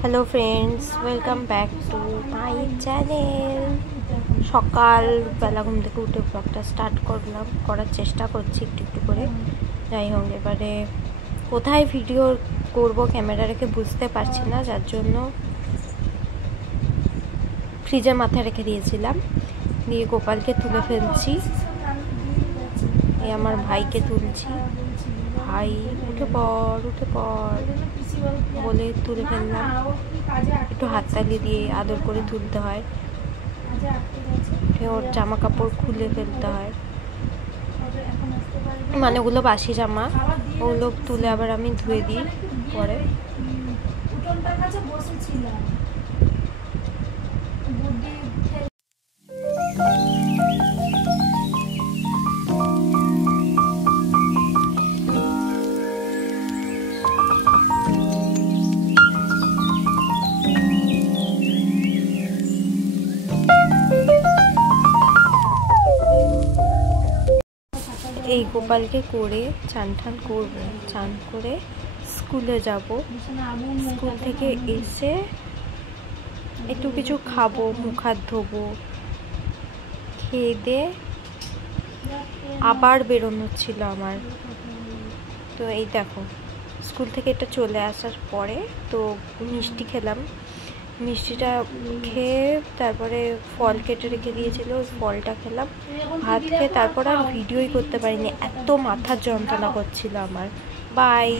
Hello friends, welcome back to my channel. সকালবেলা ঘুম থেকে উঠে ব্লগটা স্টার্ট করার চেষ্টা করছি একটু একটু করে। যাই হোক, এবারে কোথায় ভিডিও করব ক্যামেরা রেখে বুঝতে পারছি না, যার জন্য ফ্রিজে মাথা রেখে দিয়েছিলাম। দিয়ে গোপালকে তুলে ফেলছি, এই আমার ভাইকে তুলছি। ভাই উঠে পড় বলে তুলে ফেললাম। একটু হাততালি দিয়ে আদর করে তুলতে হয়, ওর জামা কাপড় খুলে ফেলতে হয়, মানে ওগুলো বাসি জামা, ওগুলো তুলে আবার আমি ধুয়ে দিই পরে। এই গোপালকে করে চান করবো, চান করে স্কুলে যাব। স্কুল থেকে এসে একটু কিছু খাবো, মুখ হাত ধোবো, খেয়ে দিয়ে আবার বেরোনো ছিল আমার। তো এই দেখো, স্কুল থেকে এটা চলে আসার পরে তো মিষ্টি খেলাম। মিষ্টিটা খেয়ে তারপরে ফল কেটে রেখে দিয়েছিল, ওই ফলটা খেলাম। ভাত খেয়ে তারপর আর ভিডিওই করতে পারিনি, এত মাথার যন্ত্রণা করছিল আমার। বাই।